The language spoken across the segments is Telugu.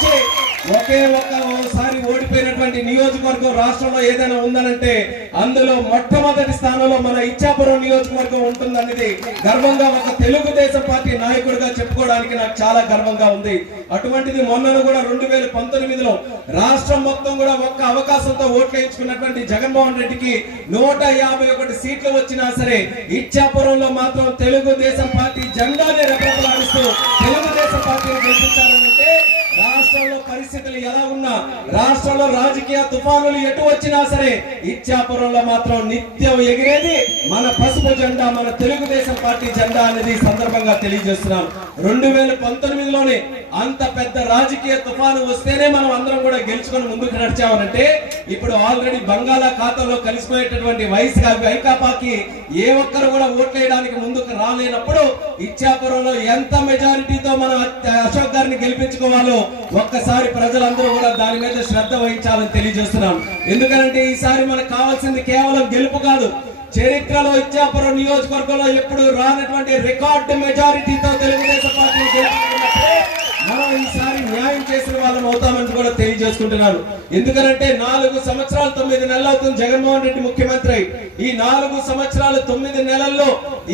నుంచి ఒకే ఒక్క ఓసారి ఓడిపోయినటువంటి నియోజకవర్గం రాష్ట్రంలో ఏదైనా ఉందనంటే అందులో మొట్టమొదటి స్థానంలో మన ఇచ్చాపురం నియోజకవర్గం ఉంటుందనేది గర్వంగా ఒక తెలుగుదేశం పార్టీ నాయకుడిగా చెప్పుకోవడానికి నాకు చాలా గర్వంగా ఉంది. అటువంటిది మొన్నను కూడా రెండు వేల పంతొమ్మిదిలో రాష్ట్రం మొత్తం కూడా ఒక్క అవకాశంతో ఓట్లేయించుకున్నటువంటి జగన్మోహన్ రెడ్డికి నూట యాభై ఒకటి సీట్లు వచ్చినా సరే ఇచ్చాపురంలో మాత్రం తెలుగుదేశం పార్టీ జెండానే రెపరెపలాడిస్తూ తెలుగుదేశం పార్టీ పరిస్థితులు ఎలా ఉన్నా రాష్ట్రంలో రాజకీయ తుఫానులు ఎటు వచ్చినా సరే ఇచ్చాపురంలో మాత్రం నిత్యం ఎగిరేది మన పసుపు జెండా మన తెలుగుదేశం పార్టీ జెండా అనేది సందర్భంగా తెలియజేస్తున్నాం రెండు వేల పంతొమ్మిదిలోనే అంత పెద్ద రాజకీయ తుఫాను వస్తేనే మనం అందరం కూడా గెలుచుకొని ముందుకు నడిచామనంటే ఇప్పుడు ఆల్రెడీ బంగాళా ఖాతాలో కలిసిపోయేటటువంటి వైసీపీ వైకాపాకి ఏ ఒక్కరు కూడా ఓట్లేయడానికి ముందుకు రాలేనప్పుడు ఇచ్చాపురంలో ఎంత మెజారిటీతో మనం అశోక్ గారిని గెలిపించుకోవాలో ఒక్కసారి ప్రజలందరూ కూడా దాని మీద శ్రద్ధ వహించాలని తెలియజేస్తున్నాం. ఎందుకంటే ఈసారి మనకు కావాల్సింది కేవలం గెలుపు కాదు. చరిత్రలో ఇచ్చాపురం నియోజకవర్గంలో ఎప్పుడు రానటువంటి రికార్డు మెజారిటీతో తెలుగుదేశం పార్టీ గెలుచుకున్నప్పుడే Muy ఈసారి న్యాయం చేసిన వాళ్ళం అవుతామని కూడా తెలియజేసుకుంటున్నాను. ఎందుకనంటే నాలుగు సంవత్సరాలు తొమ్మిది నెలలు అవుతుంది జగన్మోహన్ రెడ్డి ముఖ్యమంత్రి. ఈ నాలుగు సంవత్సరాలు తొమ్మిది నెలల్లో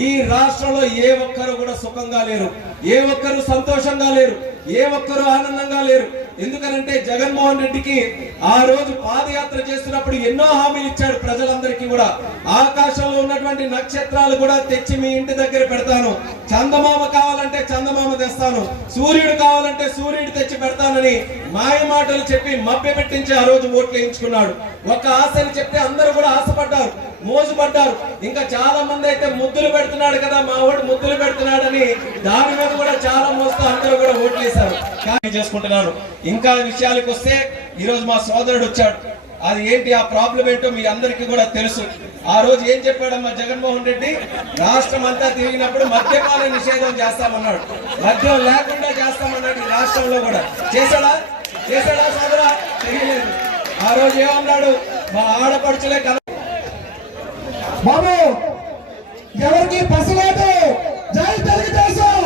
ఈ రాష్ట్రంలో ఏ ఒక్కరు కూడా సుఖంగా లేరు. ఏ ఒక్కరు సంతోషంగా లేరు. ఏ ఒక్కరు ఆనందంగా లేరు. ఎందుకనంటే జగన్మోహన్ రెడ్డికి ఆ రోజు పాదయాత్ర చేస్తున్నప్పుడు ఎన్నో హామీలు ఇచ్చాడు ప్రజలందరికీ కూడా. ఆకాశంలో ఉన్నటువంటి నక్షత్రాలు కూడా తెచ్చి మీ ఇంటి దగ్గర పెడతాను. చందమామ కావాలంటే చందమామ తెస్తాను. సూర్యుడు కావాలంటే సూర్యుడు తెచ్చి పెడతానని మాయ మాటలు చెప్పి మభ్య పెట్టించి ఆ రోజు ఓట్లు వేయించుకున్నాడు. ఒక ఆశని చెప్తే అందరూ కూడా ఆశపడ్డారు మోసపడ్డారు ఇంకా చాలా మంది అయితే ముద్దులు పెడుతున్నాడు కదా మా వాడు ముద్దులు పెడుతున్నాడని దాని మీద కూడా చాలా మోస్తూ అందరూ కూడా ఓట్లేశారు కానీ చేసుకుంటున్నారు? ఇంకా విషయాలకు వస్తే ఈ రోజు మా సోదరుడు వచ్చాడు. అది ఏంటి? ఆ ప్రాబ్లం ఏంటో మీ అందరికీ కూడా తెలుసు. ఆ రోజు ఏం చెప్పాడమ్మా జగన్మోహన్ రెడ్డి? రాష్ట్రం అంతా తిరిగినప్పుడు మద్యపాన నిషేధం చేస్తామన్నాడు. మద్యం లేకుండా చేస్తామన్నాడు ఈ రాష్ట్రంలో కూడా. చేశాడా? చేశాడా సోదరా చేయలేదు ఆ రోజు ఏమన్నాడు? మా ఆడపడుచులే కల బాబు ఎవరికి పసలేదు జై తెలుగుదేశం!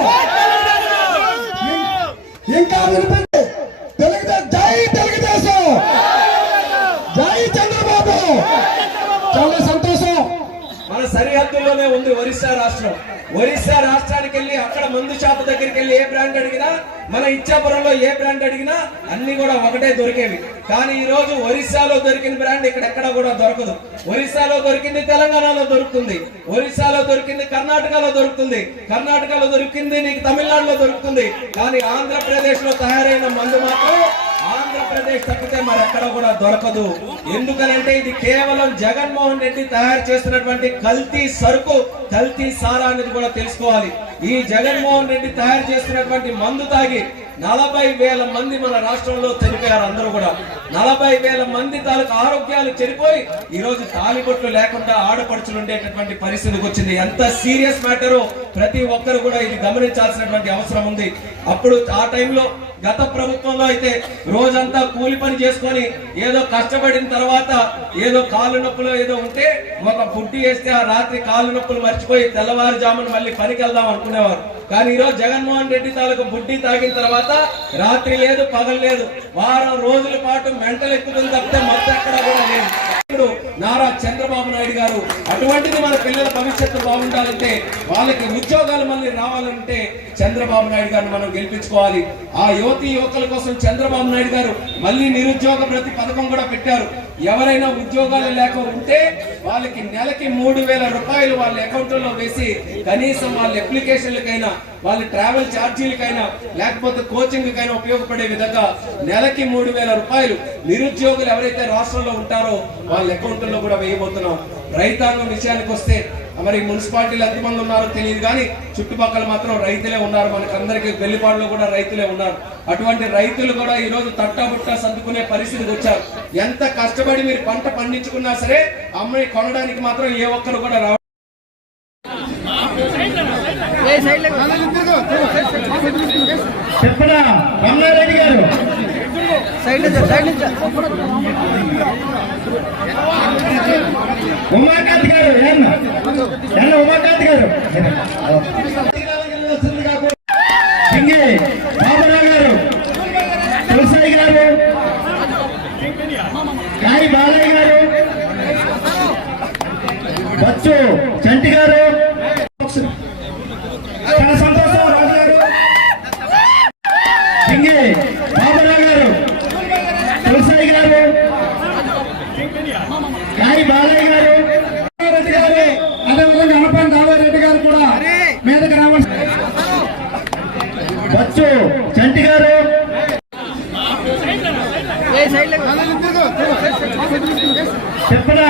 ఇంకా వినిపించి తెలుగుదేశం జై తెలుగుదేశం జై చంద్రబాబు చాలా సంతోషం మన సరిహద్దుల్లోనే ఉంది ఒరిస్సా రాష్ట్రం. ఒరిస్సా రాష్ట్రానికి వెళ్ళి అక్కడ మందు షాపు దగ్గరికి వెళ్ళి ఏ బ్రాండ్ అడిగినా మన ఇచ్చాపురంలో ఏ బ్రాండ్ అడిగినా అన్ని కూడా ఒకటే దొరికేవి. కానీ ఈ రోజు ఒరిస్సాలో దొరికిన బ్రాండ్ ఇక్కడ ఎక్కడ కూడా దొరకదు. ఒరిస్సాలో దొరికింది తెలంగాణలో దొరుకుతుంది. ఒరిస్సాలో దొరికింది కర్ణాటకలో దొరుకుతుంది. కర్ణాటకలో దొరికింది నీకు తమిళనాడులో దొరుకుతుంది. కానీ ఆంధ్రప్రదేశ్లో తయారైన మందు మాత్రం ఆంధ్రప్రదేశ్ తప్పితే మరి ఎక్కడ కూడా దొరకదు. ఎందుకనంటే ఇది కేవలం జగన్మోహన్ రెడ్డి తయారు చేస్తున్నటువంటి కల్తీ సరుకు. కల్తీ సారా అనేది కూడా తెలుసుకోవాలి. ఈ జగన్మోహన్ రెడ్డి తయారు చేస్తున్నటువంటి మందు తాగి నలభై వేల మంది మన రాష్ట్రంలో చనిపోయారు అందరూ కూడా. నలభై వేల మంది తాలూకు ఆరోగ్యాలు చెడిపోయి ఈ రోజు తాలిబొట్లు లేకుండా ఆడపడుచులు ఉండేటటువంటి పరిస్థితికి వచ్చింది. ఎంత సీరియస్ మ్యాటరో? ప్రతి ఒక్కరు కూడా ఇది గమనించాల్సినటువంటి అవసరం ఉంది. అప్పుడు ఆ టైంలో గత ప్రభుత్వంలో అయితే రోజంతా కూలి పని చేసుకొని ఏదో కష్టపడిన తర్వాత ఏదో కాళ్ళు నొప్పులు ఏదో ఉంటే ఒక పుట్టి వేస్తే ఆ రాత్రి కాళ్ళు నొప్పులు మరి మర్చిపోయి తెల్లవారుజామున మళ్ళీ పనికి వెళ్దాం అనుకునేవారు. కానీ ఈరోజు జగన్మోహన్ రెడ్డి తాలూకు బుడ్డి తాగిన తర్వాత రాత్రి లేదు పగలు లేదు. వారం రోజుల పాటు మెంటలు ఎక్కుతుంది తప్పితే మొత్తం ఎక్కడ కూడా లేదు. నారా చంద్రబాబు నాయుడు గారు అటువంటిది మన పిల్లల భవిష్యత్తు బాగుండాలంటే వాళ్ళకి ఉద్యోగాలు మళ్ళీ రావాలంటే చంద్రబాబు నాయుడు గారిని మనం గెలిపించుకోవాలి. ఆ యువతి యువకుల కోసం చంద్రబాబు నాయుడు గారు మళ్ళీ నిరుద్యోగ ప్రతి పథకం కూడా పెట్టారు. ఎవరైనా ఉద్యోగాలు లేక ఉంటే వాళ్ళకి నెలకి మూడు వేల రూపాయలు వాళ్ళ అకౌంట్లో వేసి కనీసం వాళ్ళ అప్లికేషన్లకైనా వాళ్ళ ట్రావెల్ ఛార్జీలకైనా లేకపోతే కోచింగ్కైనా ఉపయోగపడే విధంగా నెలకి మూడు వేల రూపాయలు నిరుద్యోగులు ఎవరైతే రాష్ట్రంలో ఉంటారో వాళ్ళ అకౌంట్లో కూడా వేయబోతున్నాం. రైతాంగం విషయానికి వస్తే మరి మున్సిపాలిటీలు ఎంతమంది ఉన్నారో తెలియదు కానీ చుట్టుపక్కల మాత్రం రైతులే ఉన్నారు. మనకి అందరికీ వెల్లిపాడులో కూడా రైతులే ఉన్నారు. అటువంటి రైతులు కూడా ఈ రోజు సర్దుకునే పరిస్థితికి వచ్చారు. ఎంత కష్టపడి మీరు పంట పండించుకున్నా సరే అమ్మని కొనడానికి మాత్రం ఏ ఒక్కరు కూడా రావడం చెప్పరా ఉమాకాంత్ గారు ఎన్న ఉమాకాంత్ గారు? బాబురావు గారు తులసాయి గారు కాయి బాలయ్య గారు బచ్చు చంటి గారు గాయి బాలయ్య గారు రెడ్డి గారు అదేవిధంగా రామారెడ్డి గారు కూడా మీదకి రావాల్సి బచ్చు చంటి గారు. చెప్పన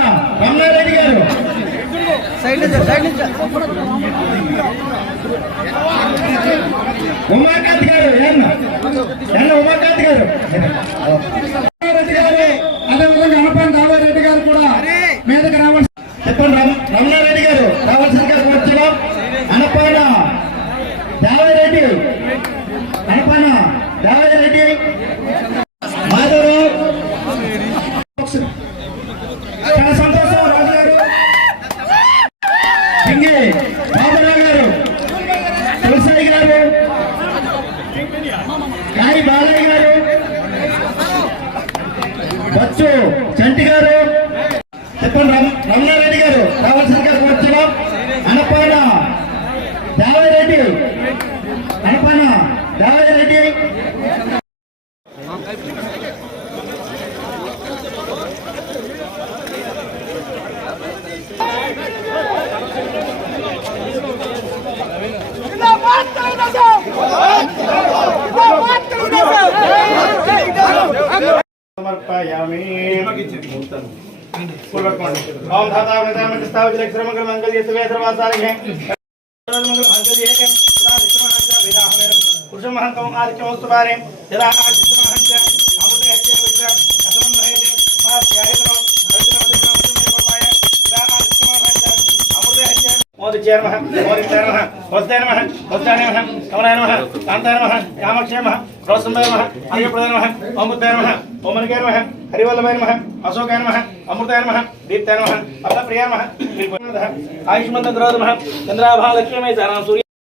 రమణారెడ్డి గారు. ఉమాకాంత్ గారు ఎన్న ఎన్న ఉమాకాంత్ గారు రెడ్డి గారు అదేవిధంగా అనపండి రామారెడ్డి గారు కూడా మీదకి రావాల్సి చెప్పండి రమణారెడ్డి గారు కావాల్సిందిగా కూర్చున్నాం అనపాన దేవరెడ్డి. అనపాన దేవరెడ్డి. మాధవరావు. చాలా సంతోషం రాజు గారు సింగి బాబురావు గారు. తులసాయి గారు. బాలయ్య గారు. బచ్చు చంటి గారు. దేవరెడ్డి అనపాన దేవరెడ్డి సమర్పయామి పూర్వకండి ఓం ధాతా వృతామతి స్థావతి లక్ష్మణ మంగళ విరాహమేరం పురుషమహంతం ఆదిత్యమోస్తువారే ఇలా ఆదిత్యమహంచ అమృత హత్య విశ్ర మహేదే మహాస్యాహితరం హరితమదిమనమృతమేవపాయ యదా ఆదిత్యమహంచ అమృత హత్య మోది చేర్మః మోది చేర్మః కమలాయ నమః కాంతాయ నమః కామాక్షయ నమః రోసంబాయ నమః అయ్యప్రదాయ నమః ఓం బుద్ధాయ నమః హరివల్లభాయ అశోకాయ అమృతాయ దీప్తాయ ఆయుష్మంత ద్రోధ చంద్రాభా సూర్య